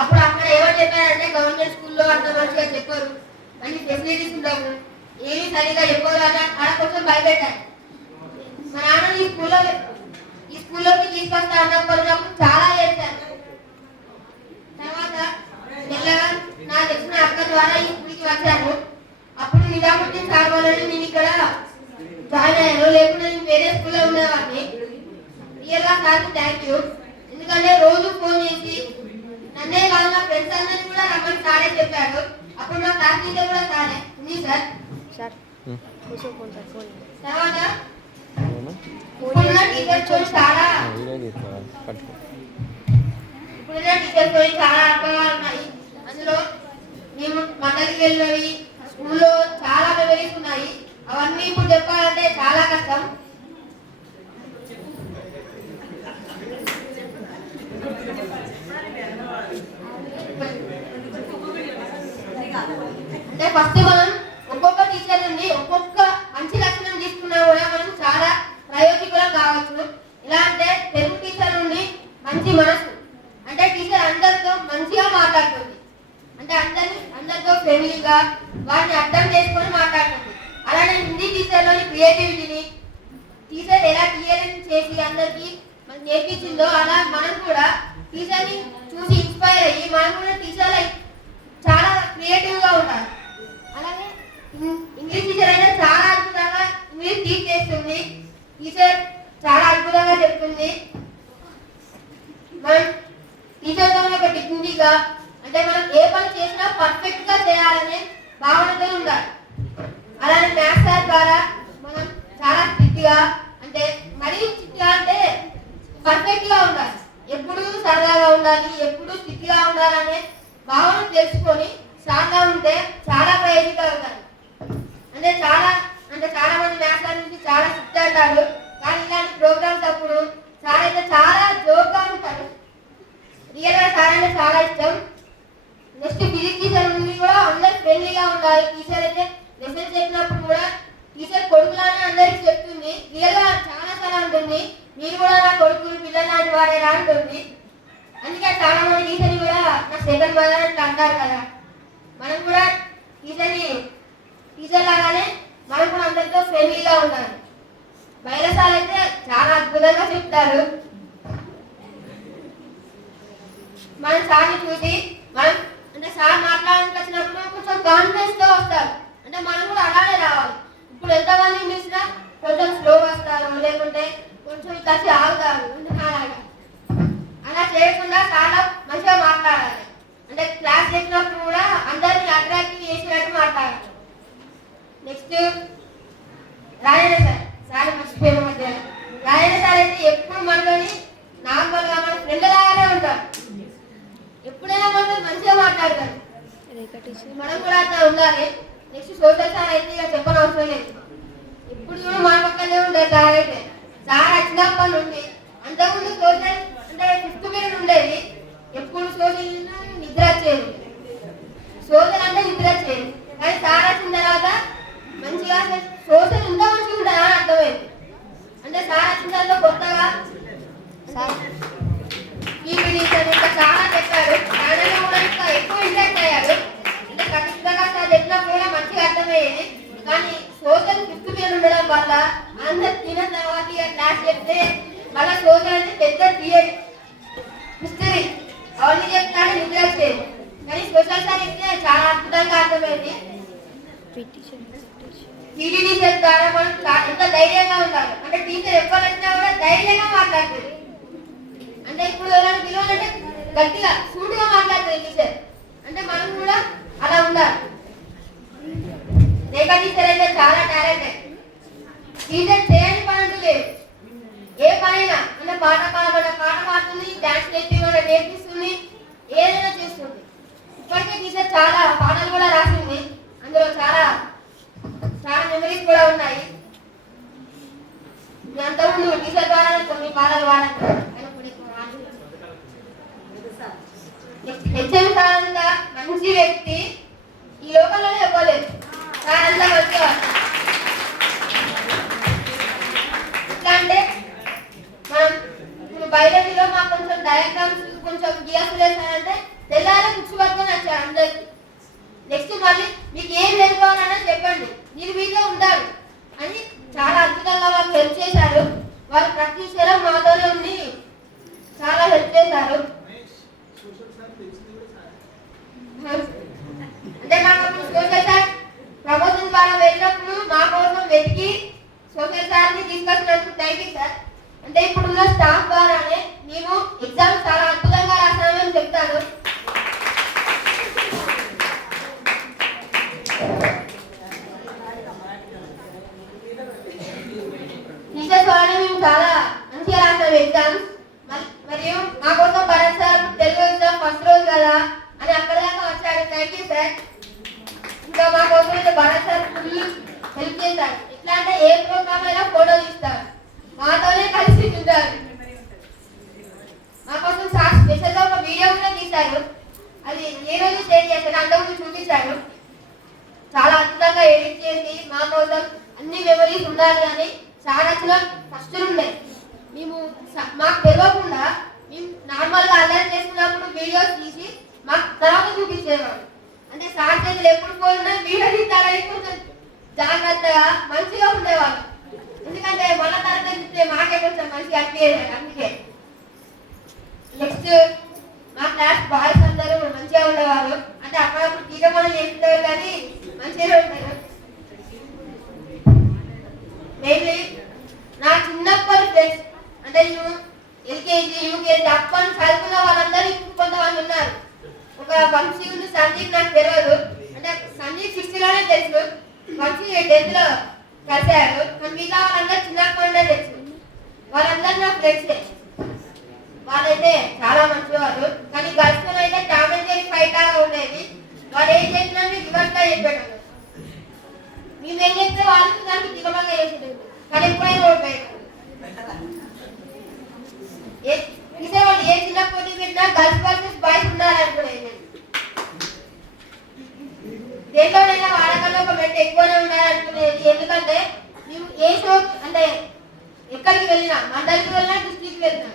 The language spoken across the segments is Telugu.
అప్పుడు అక్కడ ఎవరు చెప్పారంటే గవర్నమెంట్ స్కూల్లో అంత మంచిగా చెప్పరు అన్ని ఫెసిలిటీస్ ఉండవు, ఏమి సరిగా చెప్పరు అని అక్కడ కొంచెం భయపెట్టారు. మా నాన్న ఈ స్కూల్లోకి తీసుకొస్తా అన్నప్పుడు చాలా చేశారు. తర్వాత మెల్లగా నాకు తెలిసిన అక్క ద్వారా ఈ స్కూల్కి వచ్చాను. అప్పుడు నిజాముద్దీన్ సార్ వల్ల నేను ఇక్కడ జాయిన్ అయ్యాను, లేకుండా నేను వేరే స్కూల్లో ఉండేవాడిని. రియల్గా సార్కి థ్యాంక్ యూ. ఎందుకంటే రోజు ఫోన్ చేసి నన్నే కాదు నా ఫ్రెండ్స్ అందరినీ కూడా రమ్మని సారే చెప్పాడు. అప్పుడు నా క్లాస్ టీచర్ కూడా సారే ఉంది సార్. తర్వాత ఇప్పుడున్న టీచర్స్ చాలా అనుభవాలు ఉన్నాయి. అందులో మేము మండలికి వెళ్ళినవి, స్కూల్లో చాలా మెమరీస్ ఉన్నాయి. అవన్నీ ఇప్పుడు చెప్పాలంటే చాలా కష్టం. అంటే ఫస్ట్ మనం ఒక్కొక్క టీచర్ నుండి ఒక్కొక్క మంచి లక్షణం తీసుకున్నా కూడా మనం చాలా ప్రయోజకులం కావచ్చు. ఎలా అంటే తెలుగు టీచర్ నుండి మంచి మనసు, అంటే టీచర్ అందరితో మంచిగా మాట్లాడుతుంది, అంటే అందరితో ఫ్రెండ్లీగా వాటిని అర్థం చేసుకొని మాట్లాడుతుంది. అలానే హిందీ టీచర్లోని క్రియేటివిటీని టీచర్ ఎలా క్లియరెన్స్ చేసి అందరికీ మనకు నేర్పించిందో అలా మనం కూడా టీచర్ని చూసి ఇన్స్పైర్ అయ్యి మనం కూడా టీచర్ చాలా క్రియేటివ్గా ఉంటారు. అలాగే ఇంగ్లీష్ టీచర్ అయినా చాలా అద్భుతంగా ఇంగ్లీష్ టీచ్ చేస్తుంది. టీచర్ చాలా అద్భుతంగా చెప్తుంది. మనం టీచర్తో ఒక డిగ్నిటీగా, అంటే మనం ఏ పని చేసినా పర్ఫెక్ట్గా చేయాలనే భావనతో ఉండాలి. అలానే మ్యాథ్స్ సార్ ద్వారా మనం చాలా స్ట్రిక్ట్గా, అంటే మరీ స్ట్రిక్ట్గా అంటే పర్ఫెక్ట్గా ఉండాలి, ఎప్పుడు సరదాగా ఉండాలి, ఎప్పుడు స్ట్రిక్ట్గా ఉండాలనే భావన తెలుసుకొని స్ట్రాంగ్గా ఉంటే చాలా ప్రయోజనాలు ఉంటాయి. అంటే చాలా మంది మ్యాథ్స్ సార్ నుంచి చాలా స్ట్రిక్ట్ అంటారు, కానీ ఇలాంటి ప్రోగ్రామ్స్ అప్పుడు సార్ అయితే చాలా జోక్గా ఉంటారు. రియల్గా సార్ అంటే చాలా ఇష్టం. నెక్స్ట్ ఫిజిక్స్ టీచర్ నుండి కూడా అందరు ఫ్రెండ్లీగా ఉండాలి. టీచర్ అయితే లెసన్ చెప్పినప్పుడు కూడా టీచర్ కొడుకులానే అందరికి చెప్తుంది. రియల్గా చాలా ఉంటుంది, మీరు కూడా నా కొడుకులు పిల్లలు లాంటి వాడేలా అంటుంది. అందుకే చాలా మంది టీచర్ని కూడా నా సెకండ్ మదర్ అంటే అంటారు కదా. మనం కూడా టీచర్ లాగానే మనం కూడా అందరితో ఫ్రెండ్లీగా ఉండాలి. బయలసార్ అయితే చాలా అద్భుతంగా చెప్తారు. మనం సార్ని చూసి మనం అంటే సార్ మాట్లాడడానికి వచ్చినప్పుడు కొంచెం కాన్ఫిడెన్స్ తో వస్తారు, అంటే మనం కూడా అలానే రావాలి. ఇప్పుడు ఎంతమంది చూసినా కొంచెం స్లో వస్తారు, లేకుంటే కొంచెం కలిసి ఆగుతారు. అలా చేయకుండా చాలా మంచిగా మాట్లాడాలి. అంటే క్లాస్ చెప్పినప్పుడు కూడా అందరినీ అట్రాక్టివ్ చేసినట్టు మాట్లాడాలి. నెక్స్ట్ రాజేంద్ర సార్ మర్చిపోయిన మధ్య రాజేంద్ర సార్ అయితే ఎప్పుడు మనలోని నార్మల్గా మన ఫ్రెండ్ లాగానే ఉంటారు, ఎప్పుడైనా మనతో మంచిగా మాట్లాడతారు. మనం కూడా అట్లా ఉండాలి. నెక్స్ట్ సోషల్ సార్ అయితే ఇక చెప్పనవసరం లేదు, ఎప్పుడు కూడా మన పక్కనే ఉండేది సార్. అయితే సార్ వచ్చినప్పటి నుండి అంతకుముందు సోషల్ అంటే 5th పీరియడ్ ఉండేది, ఎప్పుడు సోషల్ నిద్ర వచ్చేది, సోషల్ అంటే నిద్ర వచ్చేది. కానీ సార్ వచ్చిన తర్వాత మంచిగా సోషల్ ఇంకా మంచిగా ఉంటుందా అని అర్థమైంది. అంటే సార్ వచ్చిన తర్వాత కొత్తగా ఇంకా చాలా చెప్పాడు, దానిలో కూడా ఇంకా ఎక్కువ ఇంట్రెస్ట్ అయ్యాడు. అంటే ఖచ్చితంగా సార్ చెప్పినప్పుడు కూడా మంచిగా అర్థమయ్యేది. కానీ సోషల్ 5th పీరియడ్ ఉండడం వల్ల అందరు తిన్న తర్వాత ఇక క్లాస్ చెప్తే మళ్ళీ సోషల్ అంటే పెద్ద థియరీ హిస్టరీ అవన్నీ చెప్తానే నిద్ర వచ్చేది. కానీ సోషల్ సార్ చెప్తే చాలా అద్భుతంగా అర్థమైంది. పీటీ టీచర్ ద్వారా మనం ఎంత ధైర్యంగా ఉండాలి, అంటే టీచర్ ఎప్పుడు వచ్చినా కూడా ధైర్యంగా మాట్లాడుతుంది. అంటే ఇప్పుడు ఎవరైనా పిలవాలంటే గట్టిగా సూటిగా మాట్లాడుతుంది టీచర్, అంటే మనం కూడా అలా ఉండాలి. రేఖా టీచర్ అయితే చాలా టాలెంటెడ్. టీచర్ చేయని పనులు లేదు, ఏ పనైనా అంటే పాట పాడుతుంది, డాన్స్ నేర్పిస్తుంది, ఏదైనా చేస్తుంది. ఇప్పటికే టీచర్ చాలా పాటలు కూడా రాసింది, అందులో చాలా మెమరీస్ కూడా ఉన్నాయి. అంతకుముందు టీచర్ ద్వారా కొన్ని పాటలు పాడాను. హెచ్ఎం సార్ అంతా మంచి వ్యక్తి ఈ లోకంలోనే ఇవ్వలేదు. సార్ అంతా మంచిగా ఎట్లా అంటే మనం ఇప్పుడు బయటలో మాకు కొంచెం డయాగ్రామ్స్ కొంచెం గీయాల్సి వేసానంటే తెల్ల మళ్ళీ మీకు ఏం తెలుసుకోవాలన్నా చెప్పండి, మీరు మీతో ఉంటారు అని చాలా అద్భుతంగా వాళ్ళు హెల్ప్ చేశారు. వాళ్ళు ప్రతి క్షణం మాతోనే ఉండి చాలా హెల్ప్ చేశారు. అంటే మాకు అప్పుడు సోషల్ సార్ ప్రమోషన్ ద్వారా వెళ్ళినప్పుడు మా కోసం వెతికి సోషల్ సార్ని తీసుకొచ్చినందుకు థ్యాంక్ యూ సార్. అంటే ఇప్పుడున్న స్టాఫ్ ద్వారానే మేము ఎగ్జామ్స్ చాలా అద్భుతంగా రాసామని చెప్తాను. టీచర్స్ వల్లనే మేము చాలా మంచిగా రాసాం ఎగ్జామ్స్. మరియు మా కోసం Bharat sir Telugu exam first రోజు కదా అని అక్కడ దాకా వచ్చాడు, థ్యాంక్ యూ సార్. ఇంకా మా కోసం అయితే భరత్ సార్ ఫుల్ హెల్ప్ చేశారు. ఎట్లా అంటే ఏ ప్రోగ్రామ్ అయినా ఫోటో తీస్తారు, మాతోనే కలిసి ఉంటారు. మా కోసం సార్ స్పెషల్గా ఒక వీడియో కూడా తీశారు, అది ఏ రోజు షేర్ చేశారు, అంతకుముందు చూపించారు. చాలా అద్భుతంగా ఎడిట్ చేసి మా కోసం అన్ని మెమరీస్ ఉండాలి అని చాలా ఫస్ట్ ఉండే. మేము మాకు తెలియకుండా మేము నార్మల్గా అలర్ట్ చేసుకున్నప్పుడు వీడియోస్ తీసి మాకు తర్వాత చూపించేవాడు. అంటే సార్ చేతులు ఎప్పుడు పోయినా వీడియో తీస్తారని కొంచెం జాగ్రత్తగా మంచిగా ఉండేవాళ్ళు. ఎందుకంటే మన తరగతి చూస్తే మాకే కొంచెం మంచిగా అనిపించేది. అందుకే నెక్స్ట్ మా క్లాస్ బాయ్స్ అందరూ మంచిగా ఉండేవారు. అంటే అప్పుడప్పుడు తీటమని చేస్తారు కానీ మంచిగా ఉంటారు. మెయిన్లీ నా చిన్నప్పటి ఫ్రెండ్స్ అంటే నేను ఎల్కేజీ యూకేజీ అప్పటి చదువుకున్న వాళ్ళందరూ ఇప్పుడు కొంతమంది ఉన్నారు. ఒక వంశీ ఉంది, సందీప్ నాకు తెలియదు. అంటే సందీప్ 6th లోనే తెలుసు, వంశీ 10th లో కలిశారు. మిగతా వాళ్ళందరూ చిన్నప్పటి తెలుసు. వాళ్ళందరూ నా ఫ్రెండ్సే. వాళ్ళైతే చాలా మంచివారు. కానీ గర్ల్స్ తో అయితే టామ్ అండ్ జెర్రీ ఫైట్ లాగా ఉండేది. వాళ్ళు ఏం చేసినా రివర్స్ గా చెప్పాడు. మేము ఏం చేస్తే వాళ్ళు దానికి దిగమగా చేసేది. కానీ ఎప్పుడైనా ఓడిపోయాడు. వాళ్ళు ఏ చిన్న పోటీ పెట్టినా గర్ల్స్ వర్సెస్ బాయ్స్ ఉండాలనుకునేది. దేంట్లోనైనా వాడకంలో ఒక మెట్టు ఎక్కువనే ఉండాలనుకునేది. ఎందుకంటే మేము ఏ షో అంటే ఎక్కడికి వెళ్ళినా, మండలికి వెళ్ళినా, డిస్ట్రిక్ట్కి వెళ్ళినా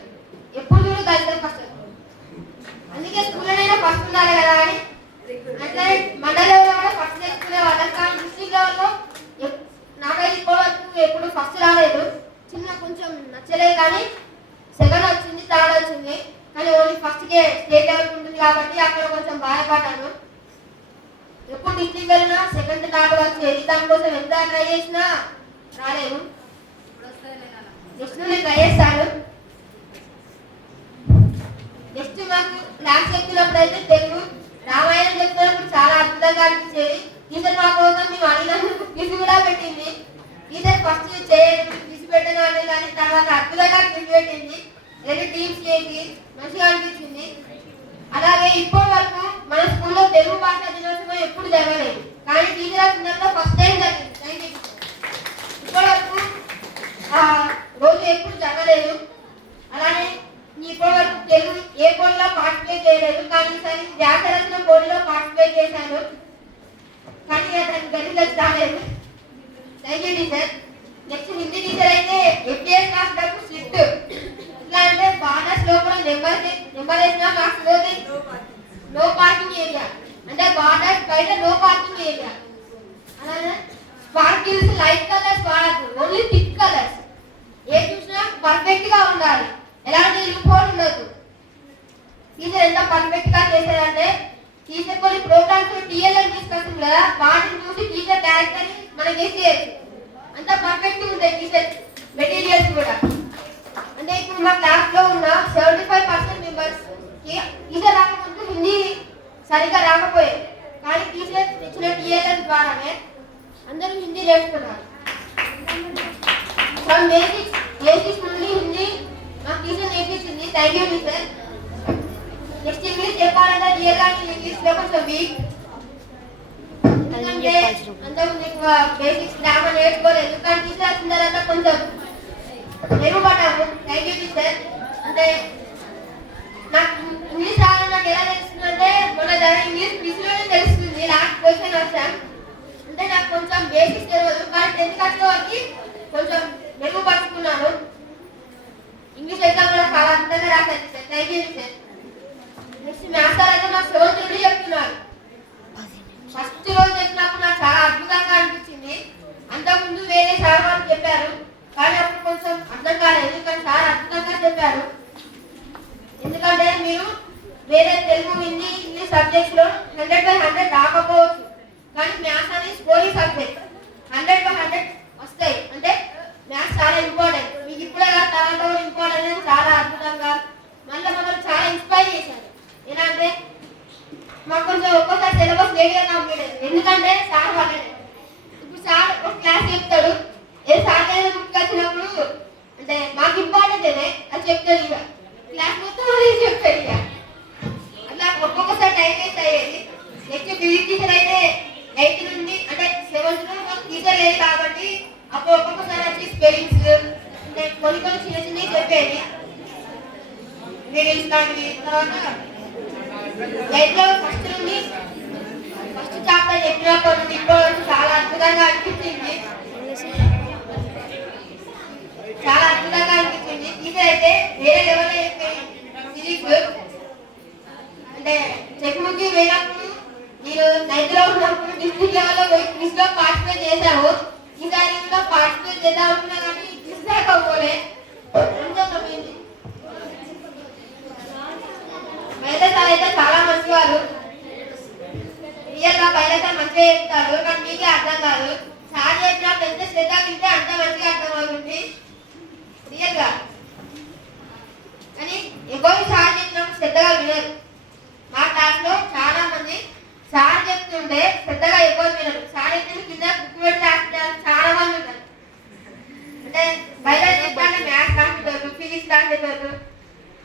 ఎప్పుడు చూడు గర్ల్స్ ఫస్ట్. అందుకే స్కూల్లోనైనా ఫస్ట్ ఉండాలి కదా అని అంటే మండల లెవెల్లో కూడా ఫస్ట్ తెచ్చుకునే వాళ్ళం. కానీ డిస్ట్రిక్ట్ లెవెల్లో నాకైతే ఇప్పటివరకు ఎప్పుడు ఫస్ట్ రాలేదు. చిన్న కొంచెం నచ్చలేదు కానీ సెకండ్ వచ్చింది, థర్డ్ వచ్చింది. కానీ ఓన్లీ ఫస్ట్కే స్టేట్ లెవెల్కి ఉంటుంది కాబట్టి అక్కడ కొంచెం బాధపడ్డాను. ఎప్పుడు డిస్ట్రిక్ట్ వెళ్ళినా సెకండ్ థర్డ్ వచ్చేది. దానికోసం ఎంత ట్రై చేసినా రాలేదు. నెక్స్ట్ నేను ట్రై చేస్తాను. నెక్స్ట్ మాకు క్లాస్ చెప్తున్నప్పుడు అయితే తెలుగు రామాయణం చెప్తున్నప్పుడు చాలా అద్భుతంగా అనిపించేది. టీచర్ మా కోసం మేము అడిగినందుకు క్విజ్ కూడా పెట్టింది. టీచర్ ఫస్ట్ చేయడం క్విజ్ పెట్టను అనేది కానీ తర్వాత అద్భుతంగా క్విజ్ పెట్టింది. 2 టీమ్స్ చేసి మంచిగా అనిపించింది. అలాగే ఇప్పటి వరకు మన స్కూల్లో తెలుగు భాష దినోత్సవం ఎప్పుడు జరగలేదు, కానీ టీచర్ సందర్భంలో ఫస్ట్ టైం జరిగింది. ఇప్పటి వరకు రోజు ఎప్పుడు జరగలేదు. అలానే ఇప్పటి వరకు తెలుగు ఏ పోటీలో పార్టిసిపేట్ చేయలేదు, కానీ ఈసారి వ్యాసరచన పోటీలో పార్టిసిపేట్ చేశాను. కానీ అతనికి గణితం రాలేదు. Thank you teacher. Next Hindi teacher అయితే ఎఫ్డిఎస్ రాసినప్పుడు స్ట్రిక్ట్. ఎట్లా అంటే బార్డర్స్ లోపల నెంబర్ వేసినా మార్క్స్ పోతే నో పార్కింగ్ ఏరియా, అంటే బార్డర్స్ బయట నో పార్కింగ్ ఏరియా. అలానే స్పార్కిల్స్ లైట్ కలర్స్ వాడద్దు, ఓన్లీ థిక్ కలర్స్. ఏ చూసినా పర్ఫెక్ట్ గా ఉండాలి, ఎలాంటి లూప్హోల్ ఉండదు. టీచర్ ఎంత పర్ఫెక్ట్ గా చేశారంటే టీచర్ కొన్ని ప్రోగ్రామ్స్ టీఎల్ఎం తీసుకొస్తుంది కదా, వాటిని చూసి టీచర్ క్యారెక్టర్ ని మనకి వేసేయచ్చు. అంత పర్ఫెక్ట్ ఉంటాయి టీచర్ మెటీరియల్స్ కూడా. అంటే ఇప్పుడు మా క్లాస్ లో ఉన్న 75% మెంబర్స్ టీచర్ రాకముందు హిందీ సరిగ్గా రాకపోయేది, కానీ టీచర్ ఇచ్చిన టీఎల్ఎం ద్వారానే అందరూ హిందీ నేర్చుకున్నారు. ఫ్రమ్ బేసిక్స్ నుండి హిందీ మాకు టీచర్ నేర్పించింది. Thank you teacher. Next English చెప్పాలంటే రియల్ గా ఇంగ్లీష్ లో కొంచెం వీక్. ఎందుకంటే అంతకుముందు ఎక్కువ బేసిక్స్ గ్రామర్ నేర్చుకోలేదు, కానీ టీచర్ వచ్చిన తర్వాత కొంచెం మెరుగుపడ్డాము. Thank you teacher. అంటే నాకు ఇంగ్లీష్ రావడం నాకు ఎలా తెలుస్తుందంటే మన ఇంగ్లీష్ క్విజ్లోనే తెలుస్తుంది. లాస్ట్ క్వశ్చన్ వచ్చాను అంటే నాకు కొంచెం బేసిక్స్ తెలియదు, కానీ 10th క్లాస్ వరకు కొంచెం మెరుగుపరుచుకున్నాను. ఇంగ్లీష్ ఎగ్జామ్ కూడా చాలా అద్భుతంగా రాశాను sir. Thank you sir. Next maths sir అయితే మాకు 7th నుండి చెప్తున్నారు. ఫస్ట్ తెలుగు హిందీ ఇంగ్లీష్ సబ్జెక్ట్స్లో 100/100 రాకపోవచ్చు, కానీ మ్యాథ్స్ అనేది స్కోరింగ్ సబ్జెక్ట్. 100/100 వస్తాయి. అంటే మ్యాథ్స్ చాలా ఇంపార్టెంట్. మీకు ఇప్పుడే తర్వాత ఇంపార్టెంట్ అని చాలా అద్భుతంగా మళ్ళీ మనల్ని చాలా ఇన్స్పైర్ చేశారు. ఎలా అంటే మాకు కొంచెం ఒక్కోసారి సిలబస్ లేట్గా కంప్లీట్ అయింది, ఎందుకంటే సార్ వాళ్ళే. ఇప్పుడు సార్ ఒక క్లాస్ చెప్తాడు, ఏ సార్ ఏదో గుర్తుకొచ్చినప్పుడు అంటే మాకు ఇంపార్టెంట్ అదే అది చెప్తాడు, ఇక క్లాస్ మొత్తం అదే చెప్తాడు. ఇక అట్లా ఒక్కొక్కసారి టైం వేస్ట్ అయ్యేది. నెక్స్ట్ ఫిజిక్స్ టీచర్ అయితే 8th నుండి అంటే 7th మాకు టీచర్ లేదు కాబట్టి అప్పుడు ఒక్కొక్కసారి వచ్చి స్పెల్లింగ్స్ అంటే కొన్ని చిన్న చిన్నవి చెప్పేది. మీరు లాంటివి తర్వాత 8th లో ఫస్ట్ నుండి ఫస్ట్ చాప్టర్ చెప్పినప్పటి నుండి ఇప్పటి చాలా అద్భుతంగా అనిపించింది. చాలా అద్భుతంగా అనిపించింది. టీచర్ అయితే వేరే లెవెల్లో చెప్పేది. ఫిజిక్స్ అంటే చెక్కుముక్కి పోయినప్పుడు నేను 9th లో ఉన్నప్పుడు డిస్ట్రిక్ట్ లెవెల్లో పోయి క్విజ్ లో పార్టిసిపేట్ చేశాము. ఇంకా ఇంట్లో పార్టిసిపేట్ చేద్దాం అనుకున్నా కానీ క్విజ్ దాకా పోలే. సార్ అయితే చాలా మంచివారు. రియల్ గా పైన సార్ మంచిగా చెప్తారు, కానీ మీకే అర్థం కాదు. సార్ చెప్పినప్పుడు ఎంత శ్రద్ధ తింటే అంత మంచిగా అర్థం అవుతుంది రియల్ గా. కానీ ఎక్కువ సార్ చెప్పినప్పుడు శ్రద్ధగా వినరు. మా క్లాస్ లో చాలా మంది సార్ చెప్తుంటే శ్రద్ధగా ఎక్కువ వినరు. సార్ చెప్తే కింద బుక్ పెట్టి రాస్తారు చాలా మంది ఉంటారు. అంటే బయట చెప్పాలంటే మ్యాథ్స్ రాస్తారు, ఫిజిక్స్ రాస్తారు.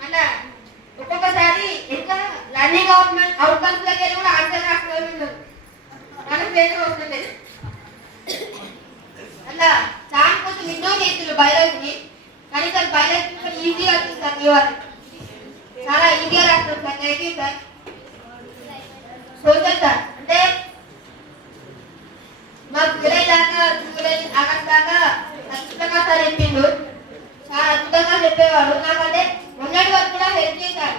అట్లా ఒక్కొక్కసారి ఇంకా లర్నింగ్ అవుట్కమ్స్ దగ్గర కూడా ఆన్సర్ రాసుకోవాలి ఉన్నారు. మనకు పేరు అవుతుంది. అట్లా చాలా కొంచెం ఇగ్నోర్ చేస్తున్నారు బయాలజీని, కానీ సార్ బయాలజీ ఈజీగా వచ్చింది సార్. మీ వారు చాలా ఈజీగా రాస్తున్నారు sir. Thank you sir. Social sir అంటే మాకు జూలై ఆగస్ట్ దాకా ఖచ్చితంగా సార్ చెప్పిండు. చాలా అద్భుతంగా చెప్పేవాడు. నాకంటే మొన్నటి వరకు కూడా హెల్ప్ చేశాడు.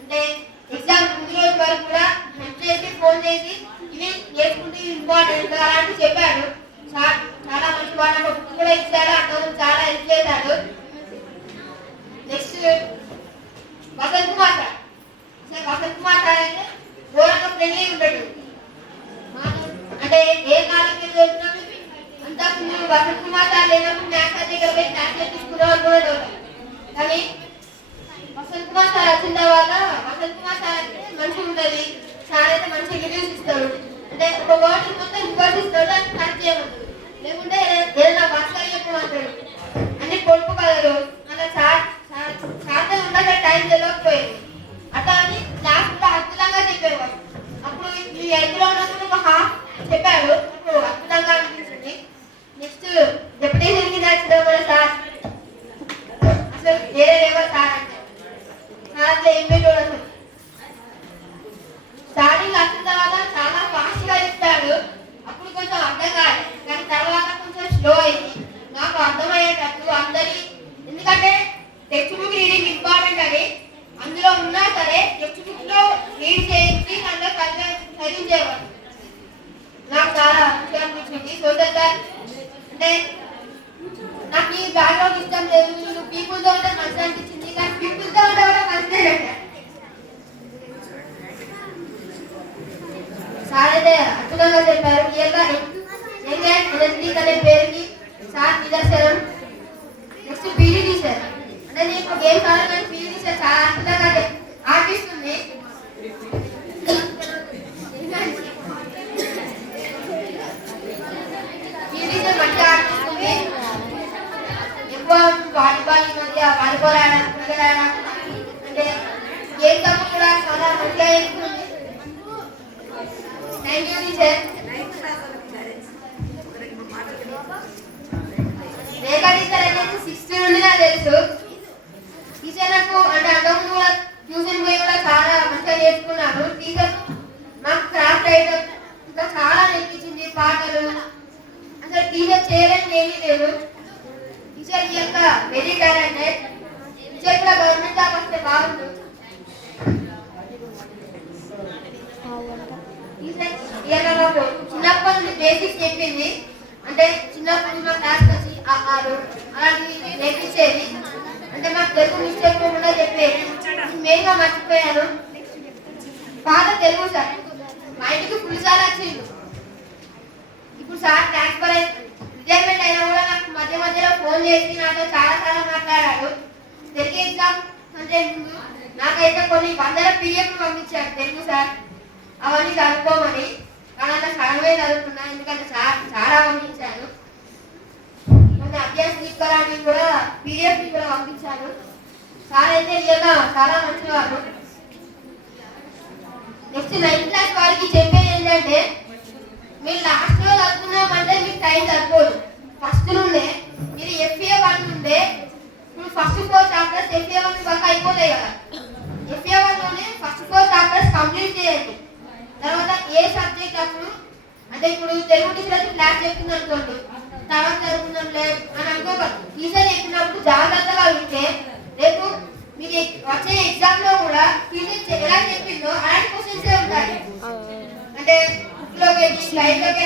అంటే ఎగ్జామ్ ముందు రోజు వరకు కూడా హెల్ప్ చేసి ఫోన్ చేసి ఇవి చేసుకుంటే ఇంపార్టెంట్ అలాంటివి చెప్పాడు. చాలా మంచి వాడు. నాకు బుక్ కూడా ఇచ్చాడు, అక్కడ చాలా హెల్ప్ చేశాడు. Next Vasant Kumar sir. Vasant Kumar sir అయితే ఘోరంగా ఫ్రెండ్లీ ఉంటాడు. అంటే ఏ కాలేజీ వెళ్తున్నా అంతా వసంత్ కుమార్ సార్ లేనప్పుడు మ్యాథ్స్ దగ్గర పోయి క్లాస్ తీసుకున్నాం కూడా. కానీ వసంత్ కుమార్ సార్ వచ్చిన తర్వాత వసంత్ కుమార్ సార్ అంటే మంచిగా ఉంటుంది. సార్ అయితే మంచి రివ్యూస్ ఇస్తాడు. అంటే ఒక వర్డ్ మొత్తం ఇంకోటి ఇస్తాడు, దాన్ని సర్చ్ చేయమంటాడు. లేకుంటే ఏదైనా భాషలో చెప్పమంటాడు. అన్ని పొడుపు కలరు అలా సార్తో ఉండగా టైం తెలియకపోయేది. అట్లా అని క్లాస్ కూడా అద్భుతంగా చెప్పేవాడు. అప్పుడు ఈ 8th లో ఉన్నప్పుడు ఒక హాఫ్ చెప్పాడు, అప్పుడు అద్భుతంగా అనిపించింది. నెక్స్ట్ డెప్యుటేషన్ కింద వచ్చిన సార్ అసలు వేరే లేవో సార్ అంటే అట్లా ఏం పెట్టాడు. స్టార్టింగ్ వచ్చిన తర్వాత చాలా ఫాస్ట్ గా చెప్తాడు. అప్పుడు కొంచెం అర్థం కాదు, కానీ తర్వాత కొంచెం స్లో అయింది. నాకు అర్థమయ్యేటట్టు అందరి, ఎందుకంటే టెక్స్ట్ బుక్ రీడింగ్ ఇంపార్టెంట్ అని అందులో ఉన్నా సరే టెక్స్ట్ బుక్ లో రీడ్ చేయించి అందులో చదివించేవాడు. నాకు చాలా మంచిగా అనిపించింది. సోషల్ సార్ అంటే నాకు ఈ బ్యాక్గ్రౌండ్ ఇష్టం లేదు, పీపుల్ తో ఉంటే మంచిగా అనిపించింది, కానీ పీపుల్ తో ఉంటే కూడా మంచిగా. సార్ అయితే అద్భుతంగా చెప్పారు. అనే పేరుకి సార్ నిదర్శనం. నెక్స్ట్ పీడీ టీచర్ అంటే నీకు గేమ్ కావాలి, కానీ పీడీ టీచర్ చాలా అద్భుతంగా ఆర్టిస్తుంది. పీడీ టీచర్ మంచిగా ఆర్టిస్తుంది. ఎక్కువ వాలీబాల్ మధ్య వాలీబాల్ ఆడడం, క్రికెట్ ఆడడం అంటే గేమ్ తప్పు కూడా చాలా మంచిగా చేస్తుంది. Thank you teacher. Rekha teacher అయితే 6th నుండి నాకు తెలుసు. టీచర్ నాకు అంటే అంతకుముందు కూడా ట్యూషన్ పోయి కూడా చాలా మంచిగా నేర్చుకున్నాను. టీచర్ నాకు క్రాఫ్ట్ ఐటమ్ ఇంకా చాలా నేర్పించింది, పాటలు. అసలు టీచర్ చేయలేని ఏమీ లేదు. టీచర్ ఈ యొక్క వెరీ టాలెంటెడ్. టీచర్ కూడా గవర్నమెంట్ జాబ్ వస్తే బాగుంటుంది. చిన్నప్పటి నుంచి బేసిక్స్ చెప్పింది. అంటే చిన్నప్పటి నుంచి మా క్లాస్ వచ్చి ఆరు అలాంటివి నేర్పించేది. అంటే మాకు తెలుగు మిస్టేక్ కూడా చెప్పేది. మెయిన్గా మర్చిపోయాను. తెలుగు సార్. మా ఇంటికి ఫుల్ సార్ వచ్చిండు. ఇప్పుడు సార్ ట్రాన్స్ఫర్ రిటైర్మెంట్ అయినా కూడా నాకు మధ్య మధ్యలో ఫోన్ చేసి నాతో చాలా సార్లు మాట్లాడాడు. తెలుగు ఎగ్జామ్ అంటే ముందు నాకైతే కొన్ని వందల పీడిఎఫ్ పంపించాడు తెలుగు సార్. అవన్నీ చదువుకోమని కానీ సగమే చదువుకున్నా, ఎందుకంటే సార్ చాలా పంపించాను. కొన్ని అభ్యాస తీసుకురావడానికి కూడా పీడిఎఫ్ కూడా పంపించాను. సార్ అయితే రియల్గా చాలా మంచివారు. నెక్స్ట్ 9th క్లాస్ వారికి చెప్పేది ఏంటంటే, మీరు లాస్ట్లో చదువుకున్నామంటే మీకు టైం సరిపోదు. ఫస్ట్ నుండే మీరు FA1 నుండే ఇప్పుడు ఫస్ట్ 4 చాప్టర్స్ FA1 వరకు అయిపోతాయి కదా. FA1లోనే ఫస్ట్ 4 చాప్టర్స్ కంప్లీట్ చేయండి. తర్వాత ఏ సబ్జెక్ట్ అప్పుడు అంటే ఇప్పుడు తెలుగు టీచర్ క్లాస్ చెప్తుంది అనుకోండి, తర్వాత చదువుకుందాం లేదు అని అనుకోకూడదు. టీచర్ చెప్పినప్పుడు జాగ్రత్తగా ఉంటే రేపు మీరు వచ్చే ఎగ్జామ్ లో కూడా టీచర్ ఎలా చెప్పిందో అలాంటి క్వశ్చన్స్ ఉంటాయి. అంటే బుక్ లోకి స్లైడ్ లోకి